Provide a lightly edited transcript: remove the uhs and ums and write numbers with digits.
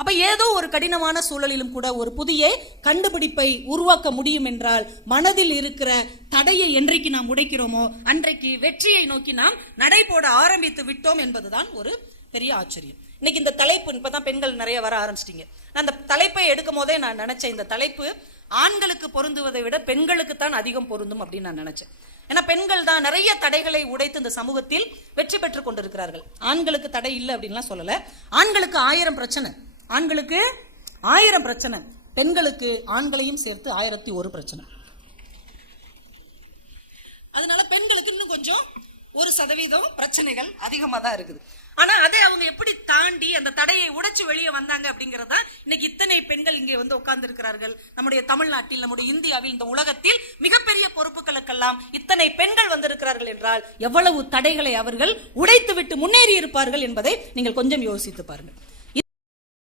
அப்ப ஏதோ ஒரு கடினமான சூழலிலும் கூட ஒரு புதிய கண்டுபிடிப்பை உருவாக்க முடியும் என்றால் மனதில் இருக்கிற தடையை என்றைக்கு நாம் உடைக்கிறோமோ அன்றைக்கு வெற்றியை நோக்கி நாம் நடை போட ஆரம்பித்து விட்டோம் என்பதுதான் ஒரு பெரிய ஆச்சரியம். இன்னைக்கு இந்த தலைப்பு இப்பதான் பெண்கள் நிறைய வர ஆரம்பிச்சிட்டீங்க. நான் அந்த தலைப்பை எடுக்கும் போதே நான் நினைச்சேன், இந்த தலைப்பு ஆண்களுக்கு பொருந்துவதை விட பெண்களுக்கு தான் அதிகம் பொருந்தும் அப்படின்னு நான் நினைச்சேன். ஏன்னா பெண்கள் தான் நிறைய தடைகளை உடைத்து இந்த சமூகத்தில் வெற்றி பெற்றுக் கொண்டிருக்கிறார்கள். ஆண்களுக்கு தடை இல்லை அப்படின்லாம் சொல்லல. ஆண்களுக்கு 1000 பிரச்சனை, ஆண்களுக்கு 1000 பிரச்சனை, பெண்களுக்கு ஆண்களையும் சேர்த்து 1001 பிரச்சனை. அதனால பெண்களுக்கு இன்னும் கொஞ்சம் 1% பிரச்சனைகள் அதிகமா தான் இருக்குது. ஆனா அதை அவங்க எப்படி தாண்டி அந்த தடையை உடைச்சு வெளியே வந்தாங்க அப்படிங்கறத இன்னைக்கு இத்தனை பெண்கள் இங்கே வந்து உட்கார்ந்து இருக்கிறார்கள். நம்முடைய தமிழ்நாட்டில், நம்முடைய இந்தியாவில், இந்த உலகத்தில் மிகப்பெரிய பொறுப்புகளுக்கெல்லாம் இத்தனை பெண்கள் வந்திருக்கிறார்கள் என்றால் எவ்வளவு தடைகளை அவர்கள் உடைத்து விட்டு முன்னேறி இருப்பார்கள் என்பதை நீங்கள் கொஞ்சம் யோசித்து பாருங்கள்.